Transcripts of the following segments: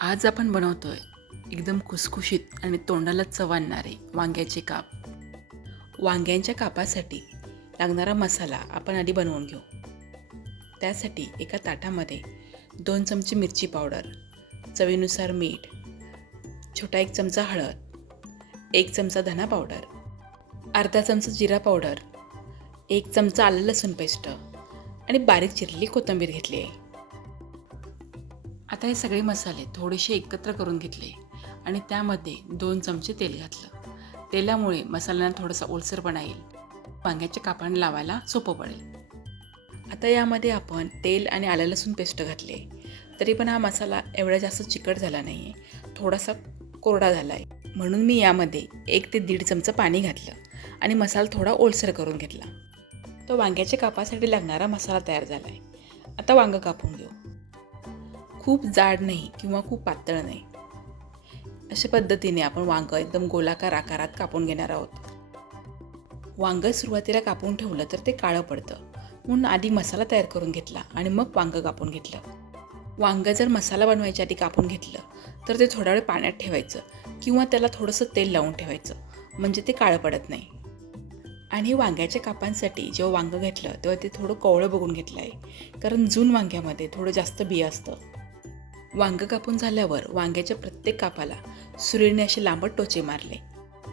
आज आपण बनवतोय एकदम खुसखुशीत आणि तोंडाला चव आणणारे वांग्याचे काप. वांग्यांच्या कापासाठी लागणारा मसाला आपण आधी बनवून घेऊ. त्यासाठी एका ताटामध्ये 2 चमचे मिरची पावडर, चवीनुसार मीठ, छोटा 1 चमचा हळद, 1 चमचा धना पावडर, अर्धा चमचा जिरा पावडर, 1 चमचा आलं लसूण पेस्ट आणि बारीक चिरलेली कोथिंबीर घेतली आहे. आता हे सगळे मसाले थोडेसे एकत्र करून घेतले आणि त्यामध्ये 2 चमचे तेल घातलं. तेलामुळे मसाल्यांना थोडासा ओलसरपणा येईल, वांग्याच्या कापांना लावायला सोपं पडेल. आता यामध्ये आपण तेल आणि आलं लसूण पेस्ट घातले, तरी पण हा मसाला एवढा जास्त चिकट झाला नाही आहे, थोडासा कोरडा झाला आहे. म्हणून मी यामध्ये 1 ते 1.5 चमचा पाणी घातलं आणि मसाला थोडा ओलसर करून घेतला. तो वांग्याच्या कापासाठी लागणारा मसाला तयार झाला आहे. आता वांगं कापून घेऊ. खूप जाड नाही किंवा खूप पातळ नाही, अशा पद्धतीने आपण वांगं एकदम गोलाकार आकारात कापून घेणार आहोत. वांगं सुरुवातीला कापून ठेवलं तर ते काळं पडतं, म्हणून आधी मसाला तयार करून घेतला आणि मग वांगं कापून घेतलं. वांगं जर मसाला बनवायच्या आधी कापून घेतलं तर ते थोडा वेळ पाण्यात ठेवायचं किंवा त्याला थोडंसं तेल लावून ठेवायचं, म्हणजे ते काळं पडत नाही. आणि वांग्याच्या कापांसाठी जेव्हा वांगं घेतलं तेव्हा ते थोडं कोवळं बघून घेतलं आहे, कारण जून वांग्यामध्ये थोडं जास्त बिया असतं. वांगं कापून झाल्यावर वांग्याच्या प्रत्येक कापाला सुरीने असे लांबट टोचे मारले,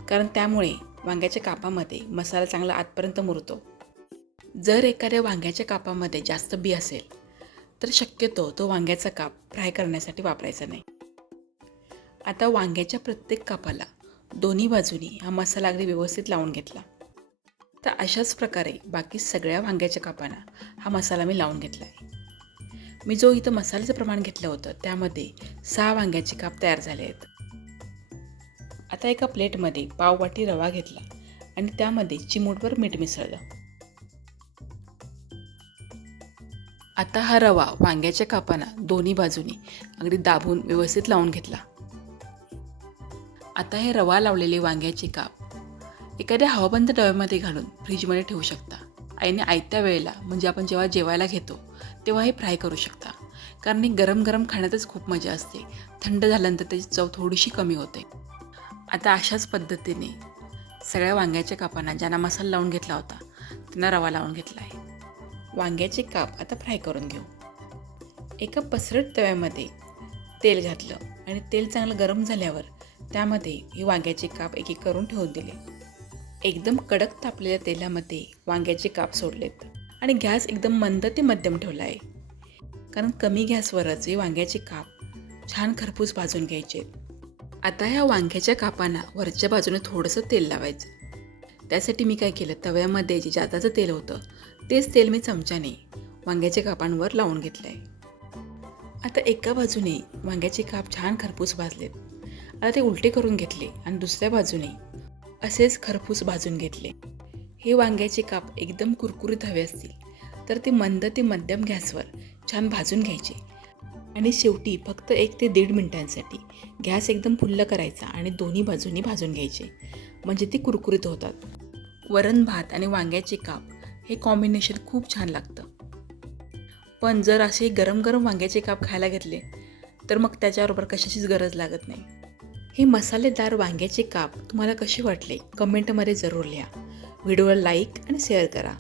कारण त्यामुळे वांग्याच्या कापामध्ये मसाला चांगला आतपर्यंत मुरतो. जर एखाद्या वांग्याच्या कापामध्ये जास्त बी असेल तर शक्यतो तो वांग्याचा काप फ्राय करण्यासाठी वापरायचा नाही. आता वांग्याच्या प्रत्येक कापाला दोन्ही बाजूनी हा मसाला अगदी व्यवस्थित लावून घेतला. तर अशाच प्रकारे बाकी सगळ्या वांग्याच्या कापांना हा मसाला मी लावून घेतला आहे. मी जो इथं मसाल्याचं प्रमाण घेतलं होतं त्यामध्ये 6 वांग्याचे काप तयार झाले आहेत. आता एका प्लेटमध्ये पाव वाटी रवा घेतला आणि त्यामध्ये चिमूटभर मीठ मिसळलं. आता हा रवा वांग्याच्या कापांना दोन्ही बाजूनी अगदी दाबून व्यवस्थित लावून घेतला. आता हे रवा लावलेले वांग्याचे काप एखाद्या हवाबंद डब्यामध्ये घालून फ्रीजमध्ये ठेवू शकता आणि आयत्या वेळेला, म्हणजे आपण जेव्हा जेवायला घेतो तेव्हा हे फ्राय करू शकता, कारण हे गरम गरम खाण्यातच खूप मजा असते. थंड झाल्यानंतर त्याची चव थोडीशी कमी होते. आता अशाच पद्धतीने सगळ्या वांग्याच्या कापांना ज्यांना मसाला लावून घेतला होता त्यांना रवा लावून घेतला आहे. वांग्याचे काप आता फ्राय करून घेऊ. एका पसरट तव्यामध्ये तेल घातलं आणि तेल चांगलं गरम झाल्यावर त्यामध्ये हे वांग्याचे काप एक एक करून ठेवून दिले. एकदम कडक तापलेल्या तेलामध्ये वांग्याचे काप सोडलेत आणि गॅस एकदम मंद ते मध्यम ठेवला आहे, कारण कमी गॅसवरच हे वांग्याचे काप छान खरपूस भाजून घ्यायचे. आता ह्या वांग्याच्या कापांना वरच्या बाजूने थोडंसं तेल लावायचं. त्यासाठी मी काय केलं, तव्यामध्ये जे जादाचं तेल होतं तेच तेल मी चमच्याने वांग्याच्या कापांवर लावून घेतलं आहे. आता एका बाजूने वांग्याचे काप छान खरपूस भाजलेत. आता ते उलटे करून घेतले आणि दुसऱ्या बाजूने असेच खरपूस भाजून घेतले. हे वांग्याचे काप एकदम कुरकुरीत हवे असतील तर ते मंद ते मध्यम गॅसवर छान भाजून घ्यायचे आणि शेवटी फक्त 1 ते 1.5 मिनिटांसाठी गॅस एकदम फुल्ल करायचा आणि दोन्ही बाजूंनी भाजून घ्यायचे, म्हणजे ते कुरकुरीत होतात. वरण भात आणि वांग्याचे काप हे कॉम्बिनेशन खूप छान लागतं. पण जर असे गरम गरम वांग्याचे काप खायला घेतले तर मग त्याच्याबरोबर कशाचीच गरज लागत नाही. हे मसालेदार वांग्याचे काप तुम्हाला कसे वाटले कमेंटमध्ये जरूर लिहा. व्हिडिओला लाईक आणि शेअर करा.